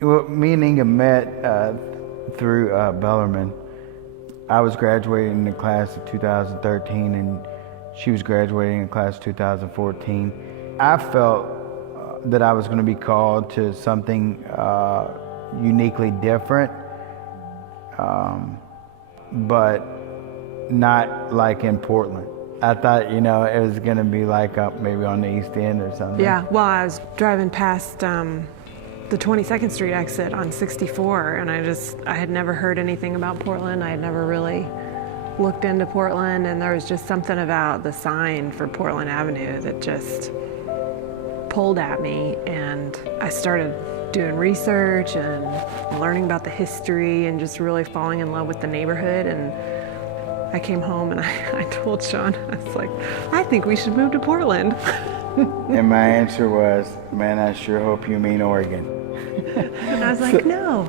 Well, me and Inga met through Bellarmine. I was graduating in the class of 2013, and she was graduating in class of 2014. I felt that I was going to be called to something uniquely different, but not like in Portland. I thought, it was going to be like up maybe on the East End or something. Yeah, well, I was driving past the 22nd Street exit on 64, and I had never heard anything about Portland. I had never really looked into Portland, and there was just something about the sign for Portland Avenue that just pulled at me, and I started doing research and learning about the history and just really falling in love with the neighborhood. And I came home and I told Shawn, I was like, I think we should move to Portland. And my answer was, man, I sure hope you mean Oregon. And I was like, no.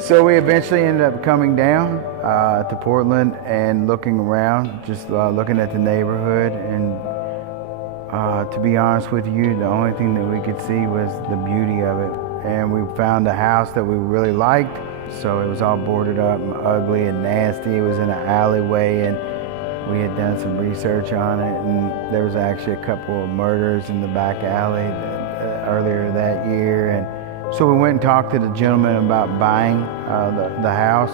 So we eventually ended up coming down to Portland and looking around, just looking at the neighborhood. And to be honest with you, the only thing that we could see was the beauty of it. And we found a house that we really liked. So it was all boarded up and ugly and nasty. It was in an alleyway, and we had done some research on it, and there was actually a couple of murders in the back alley earlier that year. And so we went and talked to the gentleman about buying the house,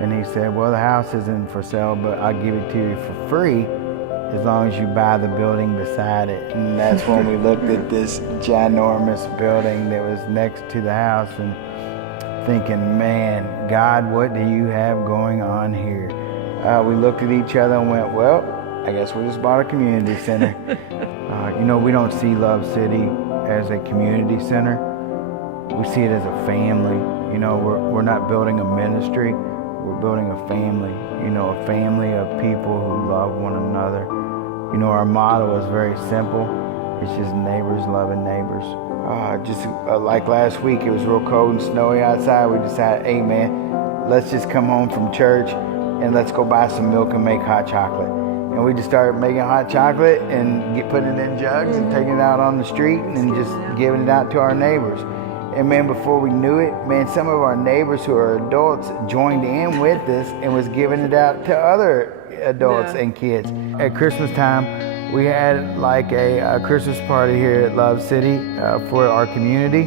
and he said, well, the house isn't for sale, but I'll give it to you for free as long as you buy the building beside it. And that's when we looked at this ginormous building that was next to the house, and thinking, man, God, what do you have going on here? We looked at each other and went, well, I guess we just bought a community center. We don't see Love City as a community center. We see it as a family. We're not building a ministry. We're building a family. A family of people who love one another. Our motto is very simple. It's just neighbors loving neighbors. Like last week, it was real cold and snowy outside. We decided, hey man, let's just come home from church and let's go buy some milk and make hot chocolate. And we just started making hot chocolate and putting it in jugs and taking it out on the street and just giving it out to our neighbors. And man, before we knew it, man, some of our neighbors who are adults joined in with us and was giving it out to other adults and kids. At Christmas time, we had like a Christmas party here at Love City for our community.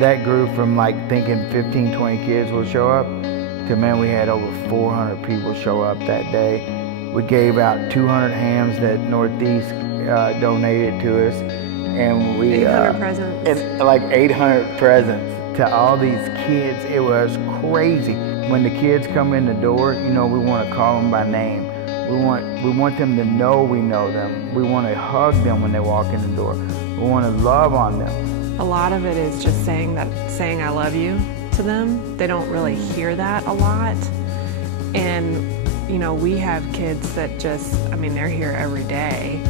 That grew from like thinking 15, 20 kids will show up to, man, we had over 400 people show up that day. We gave out 200 hams that Northeast donated to us. And we 800 presents. And like 800 presents to all these kids. It was crazy. When the kids come in the door, we want to call them by name. We want them to know we know them. We want to hug them when they walk in the door. We want to love on them. A lot of it is just saying I love you to them. They don't really hear that a lot. And, we have kids that they're here every day,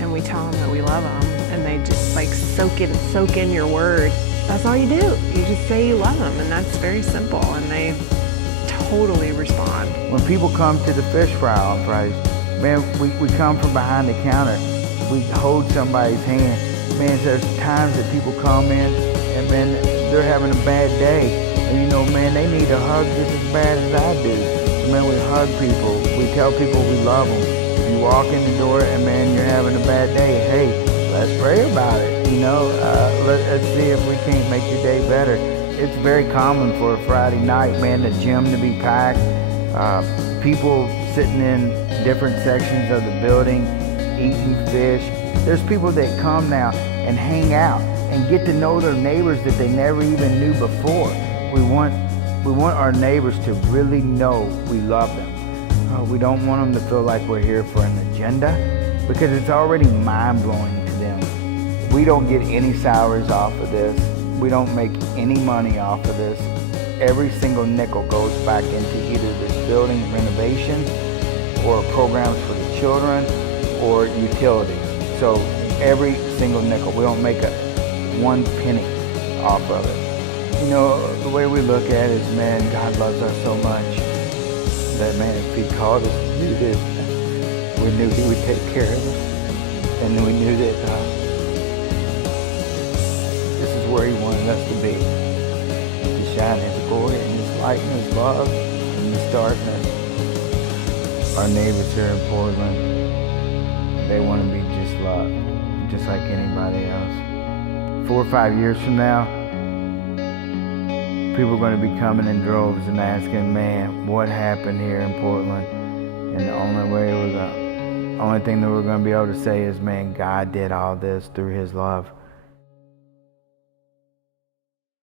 and we tell them that we love them, and they just like soak in your word. That's all you do. You just say you love them, and that's very simple, and they totally respond. When people come to the fish fry on Fridays, man, we come from behind the counter. We hold somebody's hand. Man, there's times that people come in and, man, they're having a bad day. And, man, they need a hug just as bad as I do. So, man, we hug people. We tell people we love them. You walk in the door and, man, you're having a bad day. Hey, let's pray about it. Let's see if we can't make your day better. It's very common for a Friday night, man, the gym to be packed. People sitting in different sections of the building, eating fish. There's people that come now and hang out and get to know their neighbors that they never even knew before. We want our neighbors to really know we love them. We don't want them to feel like we're here for an agenda, because it's already mind-blowing to them. We don't get any salaries off of this. We don't make any money off of this. Every single nickel goes back into either this building renovation or programs for the children or utilities. So every single nickel, we don't make one penny off of it. The way we look at it is, man, God loves us so much that, man, if He called us to do this, we knew He would take care of us. And we knew that this is where he wanted us to be. To shine his glory and his light and his love in this darkness. Our neighbors here in Portland, they want to be just loved, just like anybody else. 4 or 5 years from now, people are going to be coming in droves and asking, man, what happened here in Portland? And the only thing that we're going to be able to say is, man, God did all this through his love.